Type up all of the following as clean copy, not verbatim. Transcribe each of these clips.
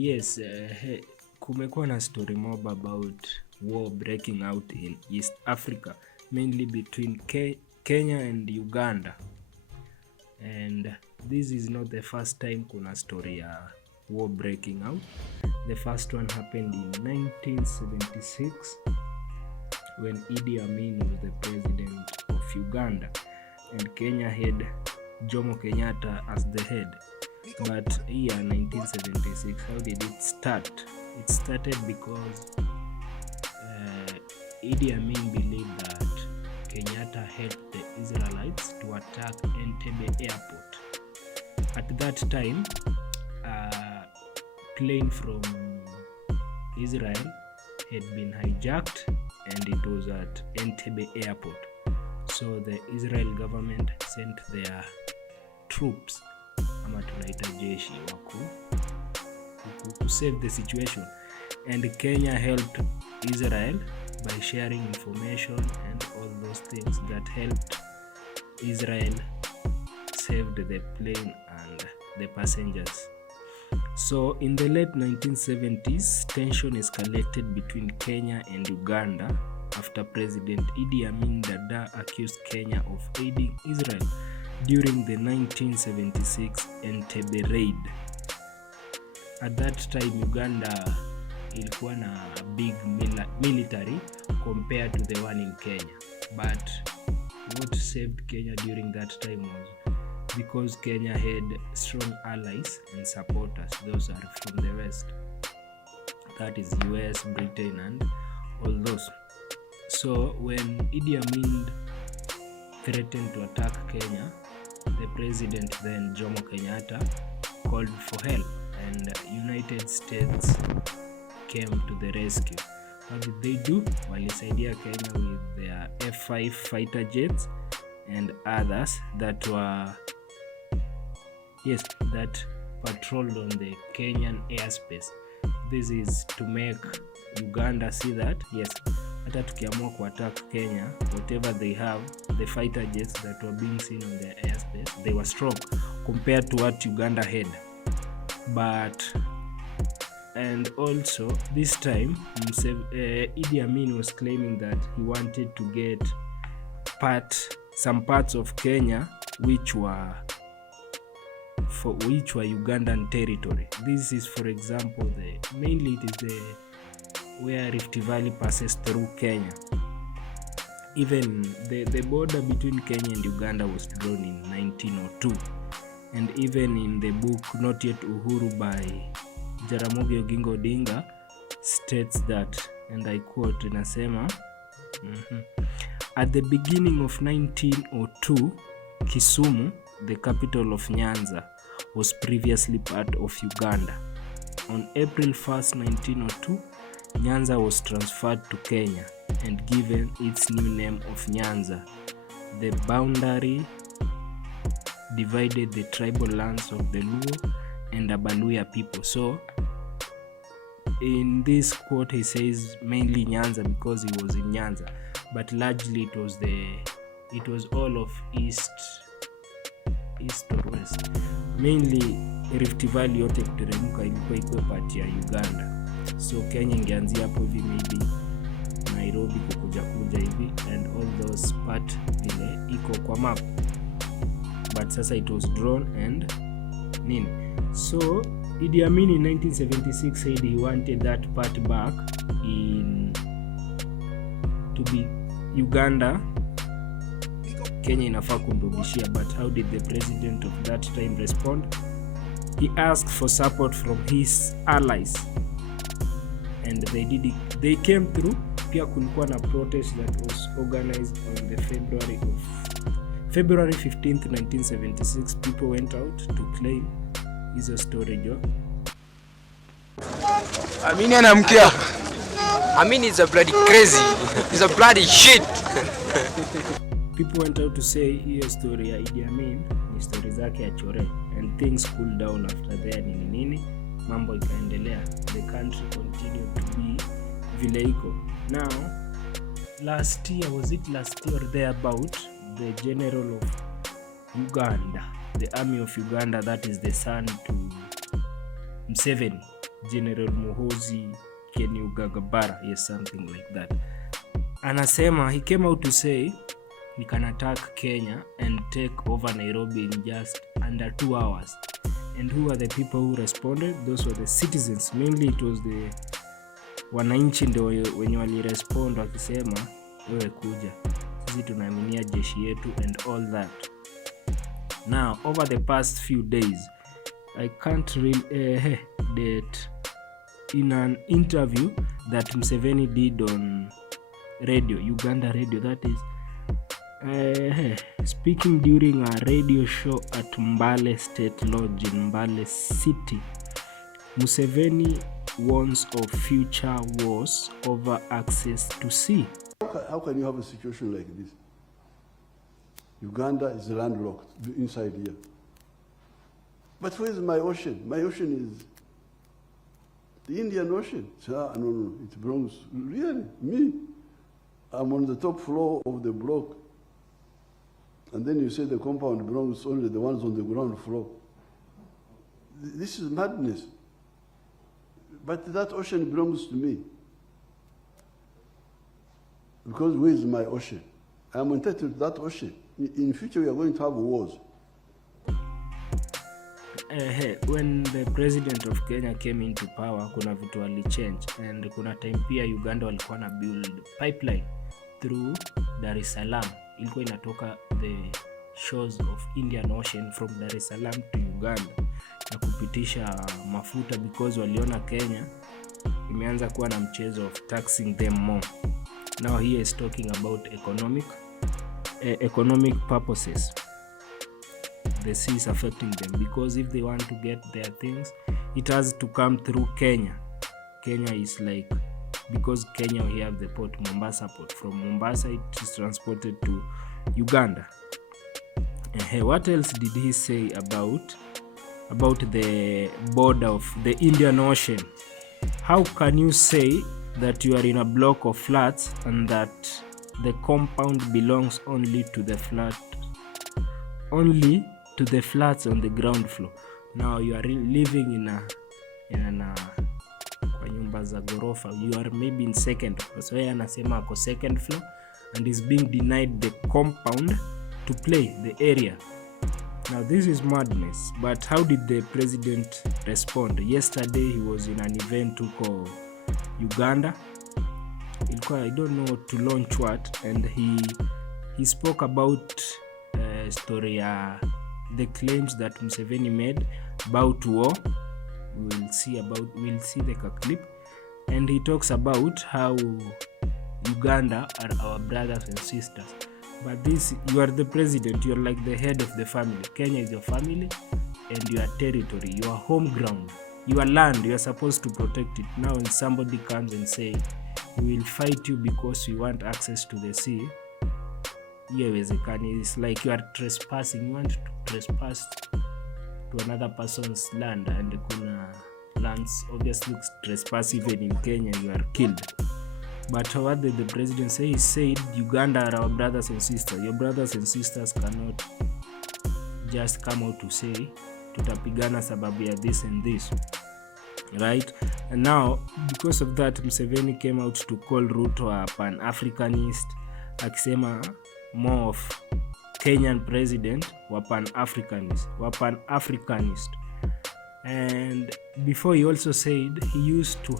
Yes, kumekuwa na story mob about war breaking out in East Africa, mainly between Kenya and Uganda. And this is not the first time kuna story ya war breaking out. The first one happened in 1976 when Idi Amin was the president of Uganda and Kenya had Jomo Kenyatta as the head. But here 1976, how did it start? It started because Idi Amin believed that Kenyatta helped the Israelites to attack Entebbe airport. At that time, a plane from Israel had been hijacked and it was at Entebbe airport. So the Israel government sent their troops ama tunaita jeshi to save the situation, and Kenya helped Israel by sharing information and all those things that helped Israel save the plane and the passengers. So in the late 1970s, tension escalated between Kenya and Uganda after President Idi Amin Dada accused Kenya of aiding Israel during the 1976 Entebbe raid. At that time, Uganda ilikuwa na big military compared to the one in Kenya. But what saved Kenya during that time was because Kenya had strong allies and supporters. Those are from the West. That is US, Britain, and all those. So when Idi Amin threatened to attack Kenya, the president then, Jomo Kenyatta, called for help and United States came to the rescue. What did they do? Walisaidia Kenya with their F-5 fighter jets and others that patrolled on the Kenyan airspace. This is to make Uganda see that yes, hata tukiamua kuattack Kenya, whatever they have, the fighter jets that were being seen on their airspace, they were strong compared to what Uganda had. And also this time Idi Amin was claiming that he wanted to get some parts of Kenya which were Ugandan territory. This is, for example, mainly it is where Rift Valley passes through Kenya. Even the border between Kenya and Uganda was drawn in 1902, and even in the book Not Yet Uhuru by Jaramogi Oginga Odinga states that, and I quote, inasema at the beginning of 1902, Kisumu, the capital of Nyanza, was previously part of Uganda. On April 1st, 1902, Nyanza was transferred to Kenya and given its new name of Nyanza. The boundary divided the tribal lands of the Luo and Abaluya people. So in this quote he says mainly Nyanza because he was in Nyanza, but largely it was all of east or west. Mainly Rift Valley yote kuteremka ilikuwa iko part ya Uganda. So Kenya ingeanzia hapo hivi, maybe Nairobi kukuja hivi and all those part vile iko kwa map, but sasa it was drawn and nini. So Idi Amin in 1976 said he wanted that part back to be Uganda. Kenya inafaa kumrudishia, but how did the president of that time respond? He asked for support from his allies and they did it. They came through. Pia kulikuwa na protest that was organized on the February 15th, 1976. People went out to claim hizo storage. Amin anamkia. Amin is a bloody crazy. He's a bloody shit. People went out to say hiyo story ya Idi Amin ni story zake ya chore, and things cooled down after there. Nini mambo ikaendelea. The country continued to be vile iko. Now last year thereabout, the general of Uganda, the army of Uganda, that is the son to Museveni, General Muhoozi Kenya Uganda, yes, something like that. Anasema he came out to say we can attack Kenya and take over Nairobi in just under 2 hours. And who are the people who responded? Those were the citizens. Mainly it was the wananchi ndio wenye walirespond wakisema wewe kuja, sisi tunaaminia jeshi yetu and all that. Now over the past few days, I can't really that in an interview that Museveni did on radio, Uganda radio, that is speaking during a radio show at Mbale State Lodge in Mbale City, Museveni warns of future wars over access to sea. How can you have a situation like this? Uganda is landlocked inside here. But where is my ocean? My ocean is the Indian Ocean. No, it belongs, really, me. I'm on the top floor of the block. And then you say the compound belongs only the ones on the ground floor. This is madness. But that ocean belongs to me. Because where is my ocean? I'm entitled to that ocean. In future, we are going to have wars. When the president of Kenya came into power, kuna vitu walichange, and kuna time pia Uganda walikuwa na build pipeline through Dar es Salaam. Ilikuwa inatoka the shores of Indian Ocean from Dar es Salaam to Uganda na kupitisha mafuta, because waliona Kenya imeanza kuwa na mchezo of taxing them more. Now he is talking about economic purposes. The sea is affecting them, because if they want to get their things, it has to come through Kenya. Kenya is like, because Kenya we have the port, Mombasa port. From Mombasa it is transported to Uganda. What else did he say about the border of the Indian Ocean? How can you say that you are in a block of flats and that the compound belongs only to the flats on the ground floor? Now you are living in a kwa nyumba za gorofa, you are maybe in second floor. So yeye anasema ako second floor and is being denied the compound to play the area. Now this is madness. But how did the president respond? Yesterday he was in an event to Uganda. I don't know to launch what, and he spoke about story the claims that Museveni made about war. We'll see the clip, and he talks about how Uganda are our brothers and sisters. But this, you are the president, you are like the head of the family. Kenya is your family and your territory, your home ground, your land. You are supposed to protect it. Now when somebody comes and say we will fight you because we want access to the sea, it's like you are trespassing. You want to trespass to another person's land, and kuna lands obviously trespass. Even in Kenya you are killed. But what did the president say? He said Uganda are our brothers and sisters. Your brothers and sisters cannot just come out to say tutapigana sababu ya this and this, right? And now because of that, Museveni came out to call Ruto a pan-Africanist, akisema more of Kenyan president wa pan-Africanist. And before, he also said he used to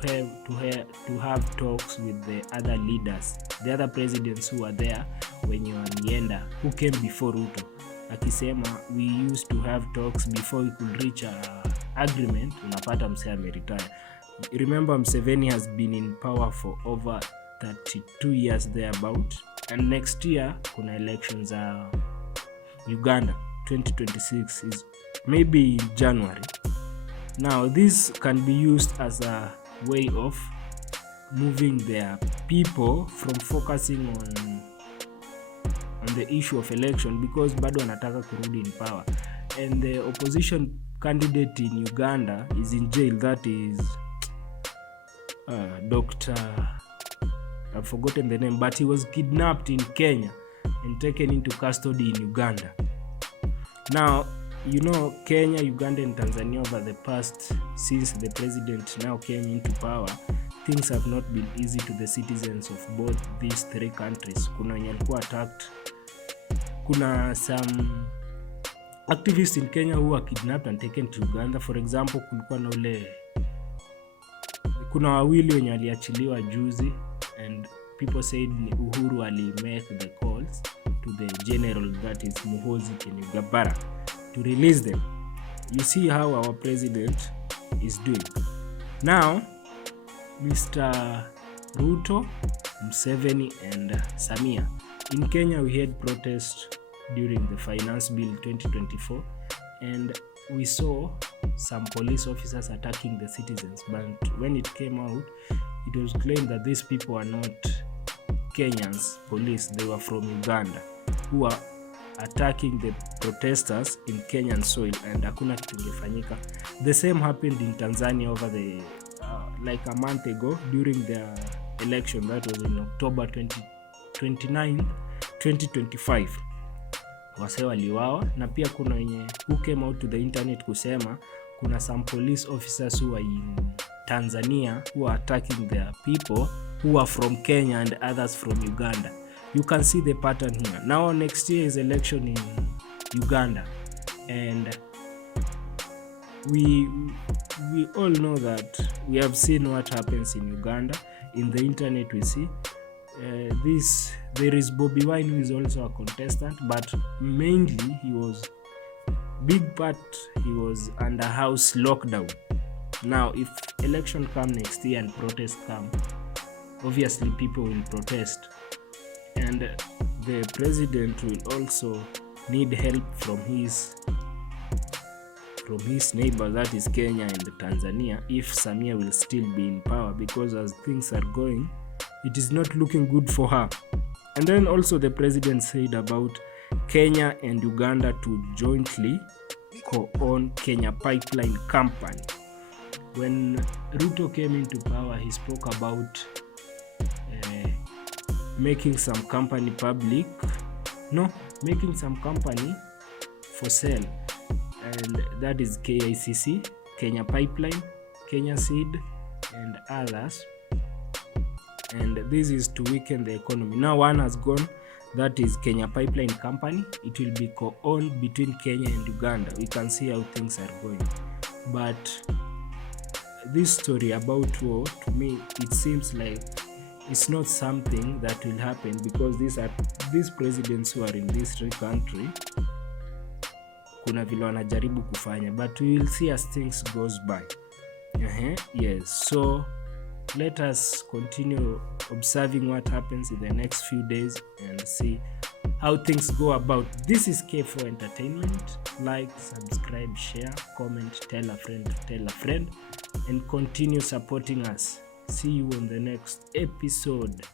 have talks with the other leaders, the other presidents who were there when you walienda, who came before Ruto, akisema we used to have talks before we could reach a agreement. Unapata msee ameretire. Remember, Museveni has been in power for over 32 years thereabout, and next year kuna elections Uganda 2026 is maybe in January. Now this can be used as a way of moving their people from focusing on the issue of election, because bado anataka kurudi in power, and the opposition candidate in Uganda is in jail. That is Dr. I've forgotten the name, but he was kidnapped in Kenya and taken into custody in Uganda. Now Kenya, Uganda and Tanzania over the past, since the president now came into power, things have not been easy to the citizens of both these three countries. Kuna wenye walikuwa attacked, kuna some activists in Kenya who were kidnapped and taken to Uganda. For example, kuna wawili wenye waliachiliwa juzi, and people said ni Uhuru ali make the calls to the general, that is Muhoozi Kainerugaba, to release them. You see how our president is doing. Now, Mr. Ruto, Museveni and Samia. In Kenya, we had protests during the Finance Bill 2024, and we saw some police officers attacking the citizens. But when it came out, it was claimed that these people are not Kenyans police, they were from Uganda, who are attacking the protesters in Kenyan soil, and hakuna kitu ingefanyika. The same happened in Tanzania over the like a month ago during the election that was in October 29, 2025. Wase waliwawa, na pia kuna wenye who came out to the internet kusema kuna some police officers who are in Tanzania who are attacking their people who are from Kenya and others from Uganda. You can see the pattern here. Now next year is election in Uganda, and we all know that we have seen what happens in Uganda. In the internet we see there is Bobby Wine, who is also a contestant, but mainly he was under house lockdown. Now if election come next year and protests come, obviously people will protest, and the president will also need help from his neighbor, that is Kenya and Tanzania, if Samia will still be in power, because as things are going, it is not looking good for her. And then also the president said about Kenya and Uganda to jointly co-own Kenya Pipeline Company. When Ruto came into power, he spoke about making some company for sale, and that is KICC, Kenya Pipeline, Kenya Seed and others, and this is to weaken the economy. Now one has gone, that is Kenya Pipeline Company. It will be co-owned between Kenya and Uganda. We can see how things are going, but this story about war, to me it seems like it's not something that will happen, because these presidents who are in this country, kuna vile wanajaribu kufanya, but we will see as things goes by. Yes, so let us continue observing what happens in the next few days and see how things go about. This is K4 Entertainment. Like, subscribe, share, comment, tell a friend, and continue supporting us. See you on the next episode.